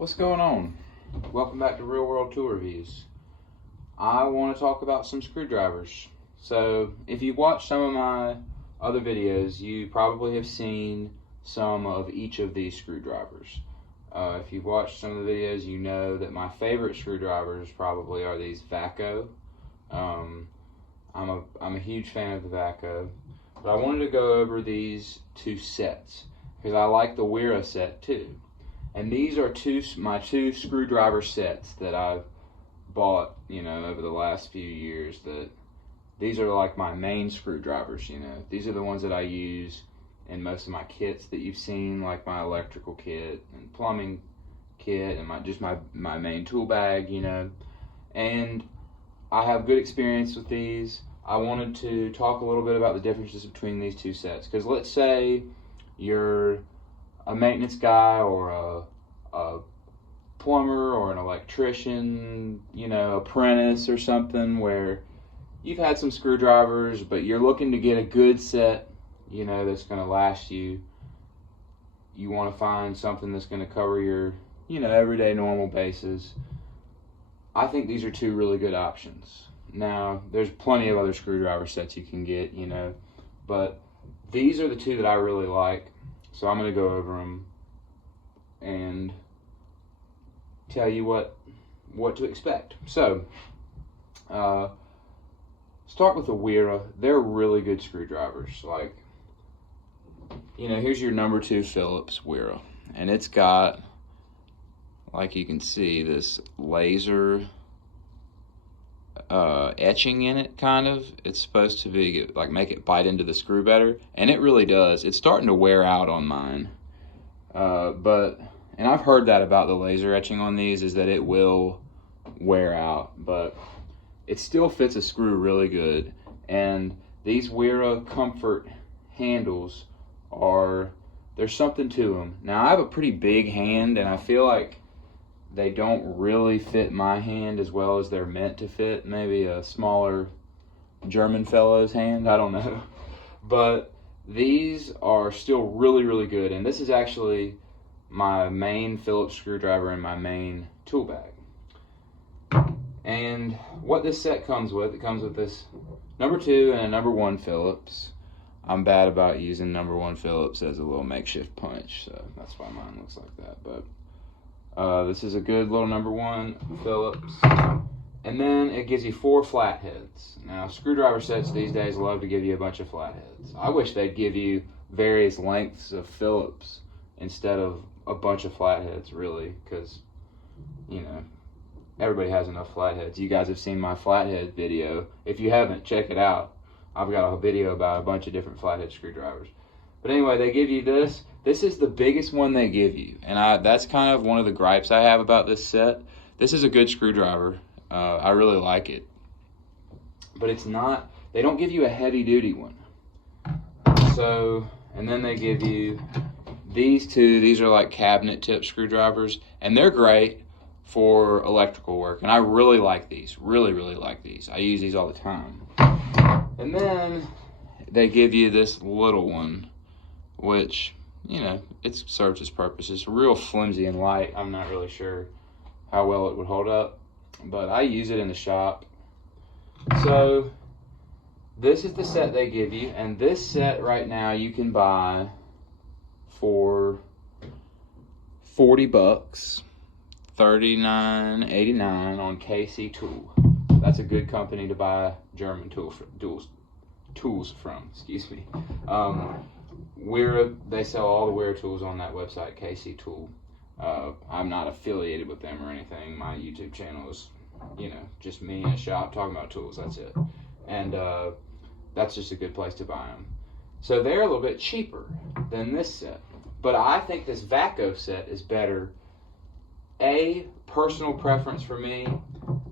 What's going on? Welcome back to Real World Tool Reviews. I want to talk about some screwdrivers. So if you've watched some of my other videos, you probably have seen some of each of these screwdrivers. If you've watched some of the videos, you know that my favorite screwdrivers probably are these Vacos. I'm a huge fan of the Vacos, but I wanted to go over these two sets because I like the Weras set too. And these are my two screwdriver sets that I've bought, over the last few years. These are like my main screwdrivers, These are the ones that I use in most of my kits that you've seen, like my electrical kit and plumbing kit and my main tool bag, And I have good experience with these. I wanted to talk a little bit about the differences between these two sets, because let's say you're a maintenance guy or a plumber or an electrician, apprentice or something, where you've had some screwdrivers, but you're looking to get a good set, that's going to last you. You want to find something that's going to cover your, everyday normal bases. I think these are two really good options. Now, there's plenty of other screwdriver sets you can get, but these are the two that I really like. So I'm going to go over them and tell you what to expect. So, start with the Weras. They're really good screwdrivers. Like, here's your number 2 Phillips Weras. And it's got, like you can see, this laser etching in it, kind of. It's supposed to be like make it bite into the screw better, and it really does. It's starting to wear out on mine, and I've heard that about the laser etching on these, is that it will wear out, but it still fits a screw really good. And these Weras Comfort handles there's something to them. Now, I have a pretty big hand, and I feel like they don't really fit my hand as well as they're meant to fit. Maybe a smaller German fellow's hand, I don't know. But these are still really, really good. And this is actually my main Phillips screwdriver in my main tool bag. And what this set comes with, it comes with this number 2 and a number 1 Phillips. I'm bad about using number 1 Phillips as a little makeshift punch, so that's why mine looks like that. But this is a good little number 1 Phillips. And then it gives you 4 flatheads. Now, screwdriver sets these days love to give you a bunch of flatheads. I wish they'd give you various lengths of Phillips instead of a bunch of flatheads, really, because, everybody has enough flatheads. You guys have seen my flathead video. If you haven't, check it out. I've got a video about a bunch of different flathead screwdrivers. But anyway, they give you this. This is the biggest one they give you. And that's kind of one of the gripes I have about this set. This is a good screwdriver. I really like it. But it's not, they don't give you a heavy duty one. So, and then they give you these two. These are like cabinet tip screwdrivers. And they're great for electrical work. And I really like these. Really, really like these. I use these all the time. And then they give you this little one, which, it serves its purpose. It's real flimsy and light. I'm not really sure how well it would hold up, but I use it in the shop. So this is the set they give you, and this set right now you can buy for $40, $39.89 on KC Tool. That's a good company to buy German tools from. Excuse me. They sell all the Weras tools on that website, KC Tool. I'm not affiliated with them or anything. My YouTube channel is, just me in a shop talking about tools. That's it. And that's just a good place to buy them. So they're a little bit cheaper than this set. But I think this Vacos set is better. Personal preference for me,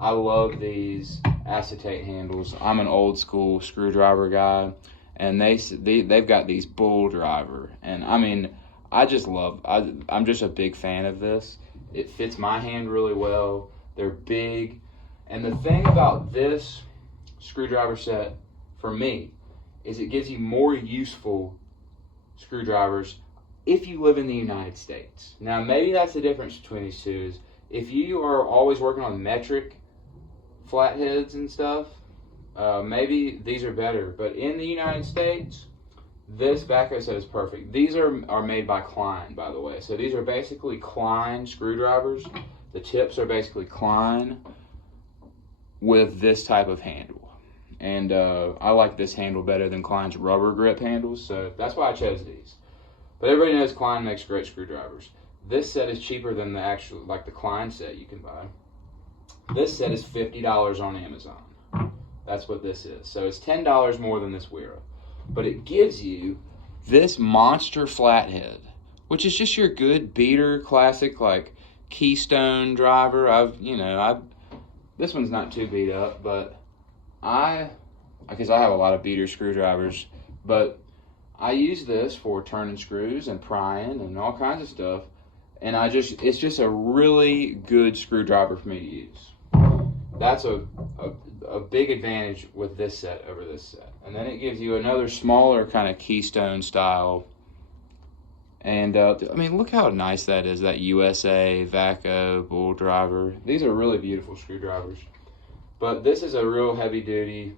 I love these acetate handles. I'm an old school screwdriver guy, and they've got these bull driver, and I mean, I'm just a big fan of this. It fits my hand really well. They're big, and the thing about this screwdriver set for me is it gives you more useful screwdrivers if you live in the United States. Now, maybe that's the difference between these two, is if you are always working on metric flatheads and stuff, maybe these are better. But in the United States, this Vacos set is perfect. These are made by Klein, by the way. So these are basically Klein screwdrivers. The tips are basically Klein with this type of handle. And I like this handle better than Klein's rubber grip handles, so that's why I chose these. But everybody knows Klein makes great screwdrivers. This set is cheaper than the actual, like the Klein set you can buy. This set is $50 on Amazon. That's what this is. So it's $10 more than this Wera. But it gives you this monster flathead, which is just your good beater, classic, like Keystone Driver. This one's not too beat up, but because I have a lot of beater screwdrivers, but I use this for turning screws and prying and all kinds of stuff. And it's just a really good screwdriver for me to use. That's a big advantage with this set over this set. And then it gives you another smaller kind of Keystone style. And I mean, look how nice that is, that USA, Vaco, Bull Driver. These are really beautiful screwdrivers. But this is a real heavy duty,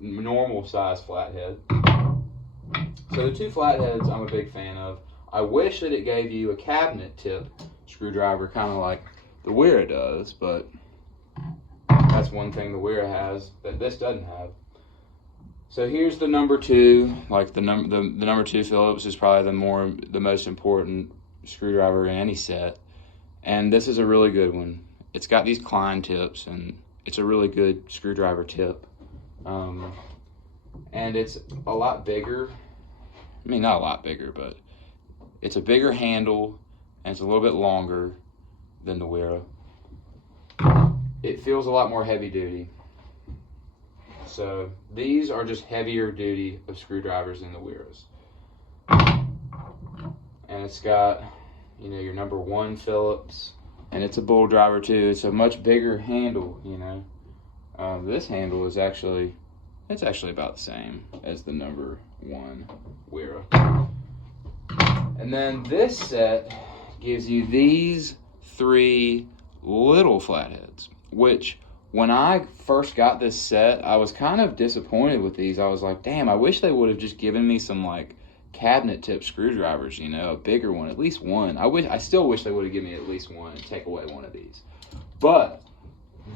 normal size flathead. So the two flatheads I'm a big fan of. I wish that it gave you a cabinet tip screwdriver, kind of like the Wera does, but that's one thing the Wera has that this doesn't have. So here's the number two. Like the number two Phillips is probably the most important screwdriver in any set, and this is a really good one. It's got these Klein tips, and it's a really good screwdriver tip. And it's a lot bigger. I mean, not a lot bigger, but it's a bigger handle, and it's a little bit longer than the Wera. It feels a lot more heavy duty. So these are just heavier duty of screwdrivers than the Weras. And it's got, your number one Phillips, and it's a Bull Driver too. It's a much bigger handle, This handle is actually about the same as the number one Wera. And then this set gives you these three little flatheads, which when I first got this set, I was kind of disappointed with these. I was like, damn, I wish they would have just given me some like cabinet tip screwdrivers, a bigger one, at least one. I still wish they would have given me at least one and take away one of these. But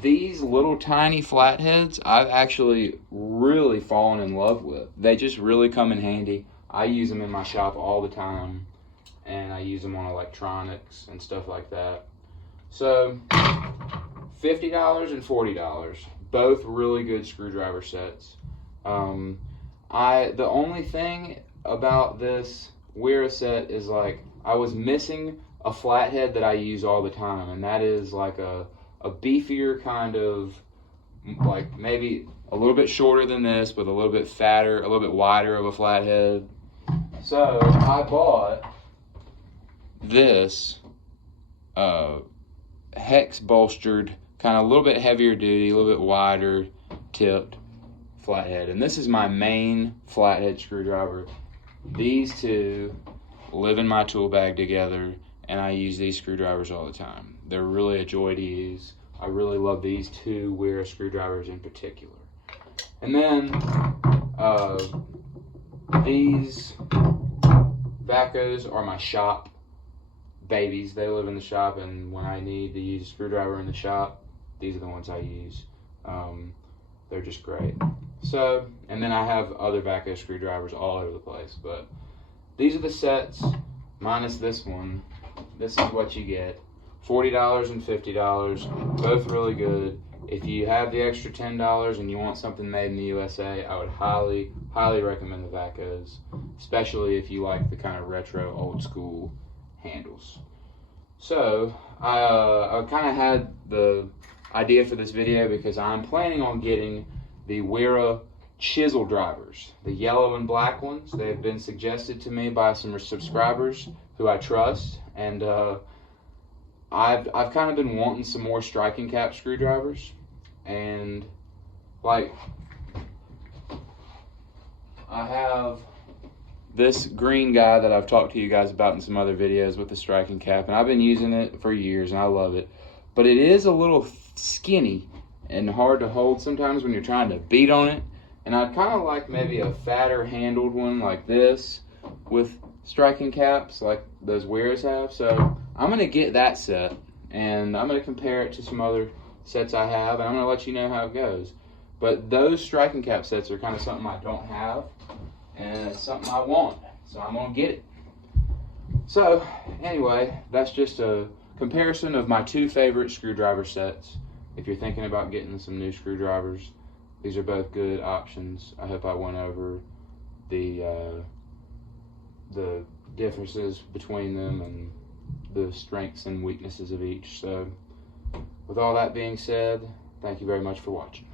these little tiny flatheads, I've actually really fallen in love with. They just really come in handy. I use them in my shop all the time, and I use them on electronics and stuff like that. So $50 and $40, both really good screwdriver sets. The only thing about this Wera set is I was missing a flathead that I use all the time, and that is like a beefier kind of, maybe a little bit shorter than this, but a little bit fatter, a little bit wider of a flathead. So I bought this hex bolstered, kind of a little bit heavier duty, a little bit wider tipped flathead. And this is my main flathead screwdriver. These two live in my tool bag together, and I use these screwdrivers all the time. They're really a joy to use. I really love these two Wera screwdrivers in particular. And then these Vacos are my shop babies. They live in the shop, and when I need to use a screwdriver in the shop, these are the ones I use. They're just great. So, and then I have other Vaco screwdrivers all over the place, but these are the sets minus this one. This is what you get. $40 and $50, both really good. If you have the extra $10 and you want something made in the USA, I would highly, highly recommend the Vacos, especially if you like the kind of retro, old school handles. So, I kind of had the idea for this video because I'm planning on getting the Wera chisel drivers, the yellow and black ones. They have been suggested to me by some subscribers who I trust, and I've kind of been wanting some more striking cap screwdrivers, and I have this green guy that I've talked to you guys about in some other videos with the striking cap, and I've been using it for years and I love it. But it is a little skinny and hard to hold sometimes when you're trying to beat on it. And I'd kind of like maybe a fatter handled one like this with striking caps like those Weras have. So I'm going to get that set and I'm going to compare it to some other sets I have, and I'm going to let you know how it goes. But those striking cap sets are kind of something I don't have, and it's something I want, so I'm going to get it. So anyway, that's just a comparison of my two favorite screwdriver sets. If you're thinking about getting some new screwdrivers, these are both good options. I hope I went over the differences between them and the strengths and weaknesses of each. So with all that being said, thank you very much for watching.